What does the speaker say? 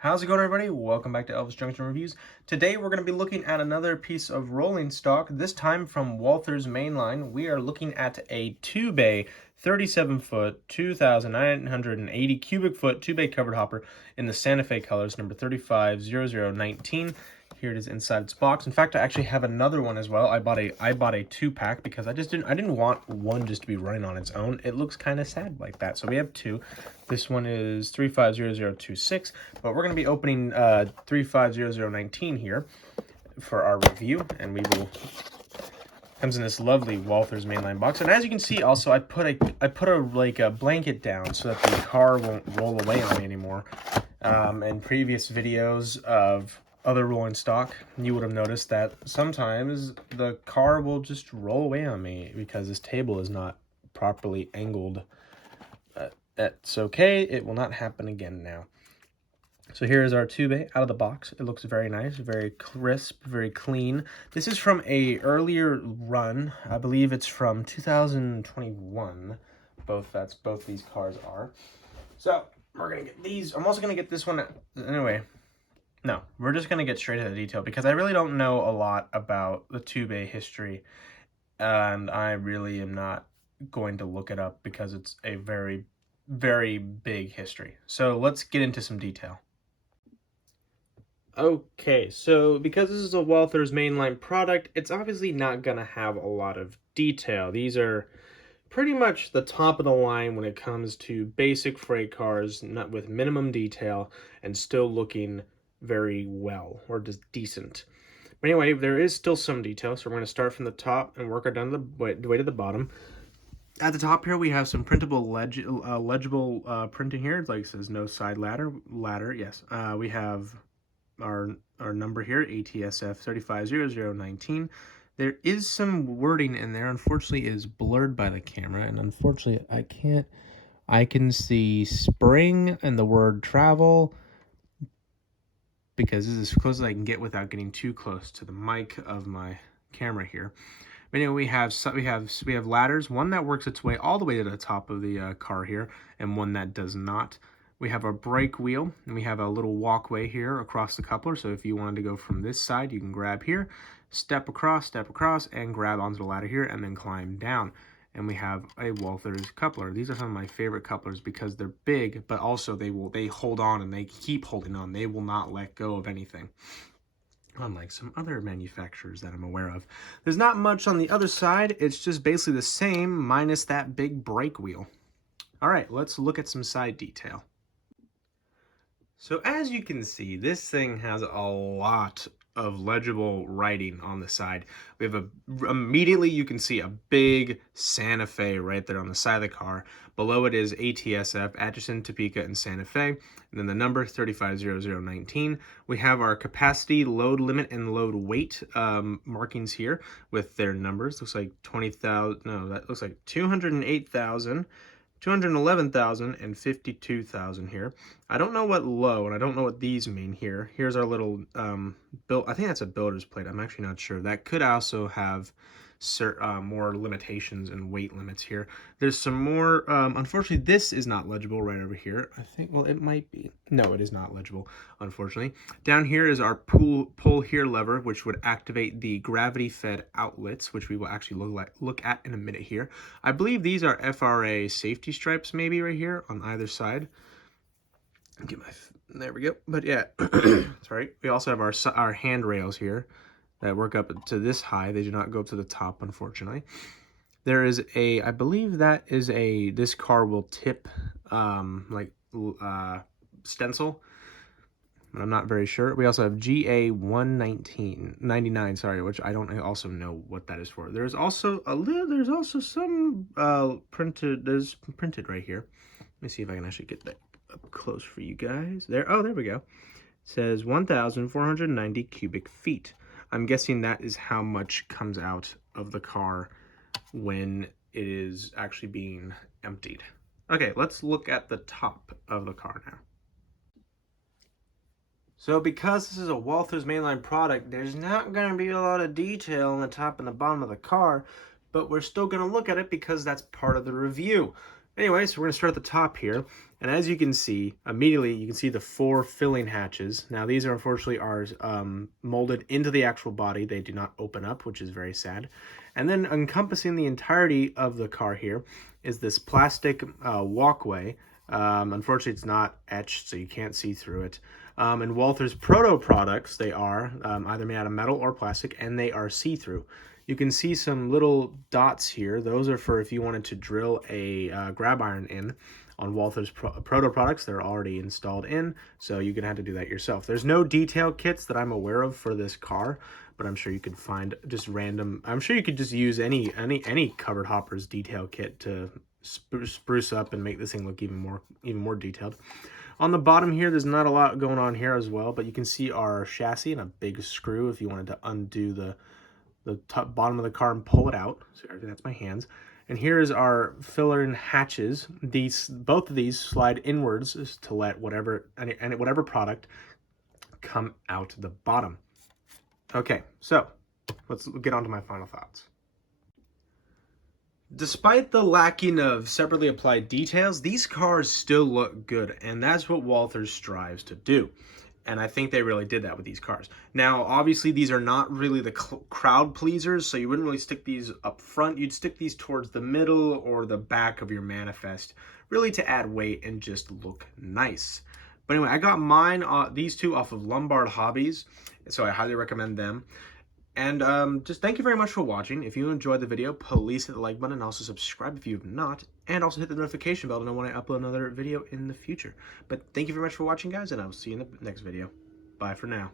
How's it going, everybody? Welcome back to Elvis Junction Reviews. Today we're going to be looking at another piece of rolling stock, this time from Walthers Mainline. We are looking at a 2-bay, 37-foot, 2,980 cubic foot 2-bay covered hopper in the Santa Fe colors, number 350019. Here it is inside its box. In fact, I actually have another one as well. I bought a 2-pack because I didn't want one just to be running on its own. It looks kind of sad like that. So we have two. This one is 350026, but we're going to be opening 350019 here for our review, and we will comes in this lovely Walthers Mainline box. And as you can see, also I put a blanket down so that the car won't roll away on me anymore. In previous videos of other rolling stock, you would have noticed that sometimes the car will just roll away on me because this table is not properly angled. That's okay, it will not happen again now. So here is our 2-bay out of the box. It looks very nice, very crisp, very clean. This is from a earlier run. I believe it's from 2021. Both these cars are. So we're gonna get these. I'm also gonna get this one anyway. No, we're just gonna get straight to the detail because I really don't know a lot about the 2-bay history, and I really am not going to look it up because it's a very, very big history. So let's get into some detail. Okay, so because this is a Walthers Mainline product, it's obviously not going to have a lot of detail. These are pretty much the top of the line when it comes to basic freight cars, not with minimum detail and still looking very well, or just decent. But anyway, there is still some detail, so we're going to start from the top and work our down the way to the bottom. At the top here, we have some printable legible printing here. Like it says, no side ladder. Yes. We have our number here, ATSF 350019. There is some wording in there. Unfortunately, it is blurred by the camera, and unfortunately, I can see spring and the word travel because this is as close as I can get without getting too close to the mic of my camera here. But anyway, we have ladders, one that works its way all the way to the top of the car here, and one that does not. We have a brake wheel, and we have a little walkway here across the coupler. So if you wanted to go from this side, you can grab here, step across, and grab onto the ladder here, and then climb down. And we have a Walthers coupler. These are some of my favorite couplers because they're big, but also they hold on and they keep holding on. They will not let go of anything, unlike some other manufacturers that I'm aware of. There's not much on the other side. It's just basically the same minus that big brake wheel. All right, let's look at some side detail. So as you can see, this thing has a lot of legible writing on the side. We have immediately you can see a big Santa Fe right there on the side of the car. Below it is ATSF, Atchison, Topeka, and Santa Fe. And then the number 350019. We have our capacity, load limit, and load weight markings here with their numbers. Looks like 20,000. No, that looks like 208,000. 211,000 and 52,000 here. I don't know what low, and I don't know what these mean here. Here's our little build. I think that's a builder's plate. I'm actually not sure. That could also have more limitations and weight limits here. There's some more. Unfortunately, this is not legible right over here. I think, well, it might be. No, it is not legible, unfortunately. Down here is our pull here lever, which would activate the gravity-fed outlets, which we will actually look at in a minute here. I believe these are FRA safety stripes, maybe right here on either side. There we go. But yeah, sorry. We also have our handrails here that work up to this high. They do not go up to the top, unfortunately. There is I believe that is this car will tip stencil, but I'm not very sure. We also have GA 199, sorry, which I don't also know what that is for. There's also some printed right here. Let me see if I can actually get that up close for you guys. There we go. It says 1,490 cubic feet. I'm guessing that is how much comes out of the car when it is actually being emptied. Okay, let's look at the top of the car now. So because this is a Walthers Mainline product, there's not going to be a lot of detail on the top and the bottom of the car, but we're still going to look at it because that's part of the review. Anyway, so we're going to start at the top here. And as you can see, immediately you can see the 4 filling hatches. Now these are unfortunately molded into the actual body. They do not open up, which is very sad. And then encompassing the entirety of the car here is this plastic walkway. Unfortunately, it's not etched, so you can't see through it. And Walthers Proto products, they are either made out of metal or plastic, and they are see-through. You can see some little dots here. Those are for if you wanted to drill a grab iron in. On Walthers Proto products, they're already installed in, so you're gonna have to do that yourself. There's no detail kits that I'm aware of for this car, but I'm sure you could find just random. I'm sure you could just use any covered hoppers detail kit to spruce up and make this thing look even more detailed. On the bottom here, there's not a lot going on here as well, but you can see our chassis and a big screw if you wanted to undo the top bottom of the car and pull it out. So that's my hands. And here's our filler and hatches. Both of these slide inwards to let whatever product come out the bottom. Okay, so let's get on to my final thoughts. Despite the lacking of separately applied details, these cars still look good, and that's what Walthers strives to do. And I think they really did that with these cars. Now, obviously, these are not really the crowd pleasers, so you wouldn't really stick these up front. You'd stick these towards the middle or the back of your manifest, really to add weight and just look nice. But anyway, I got mine, these two off of Lombard Hobbies, so I highly recommend them. And just thank you very much for watching. If you enjoyed the video, please hit the like button and also subscribe if you have not. And also hit the notification bell to know when I upload another video in the future. But thank you very much for watching, guys, and I will see you in the next video. Bye for now.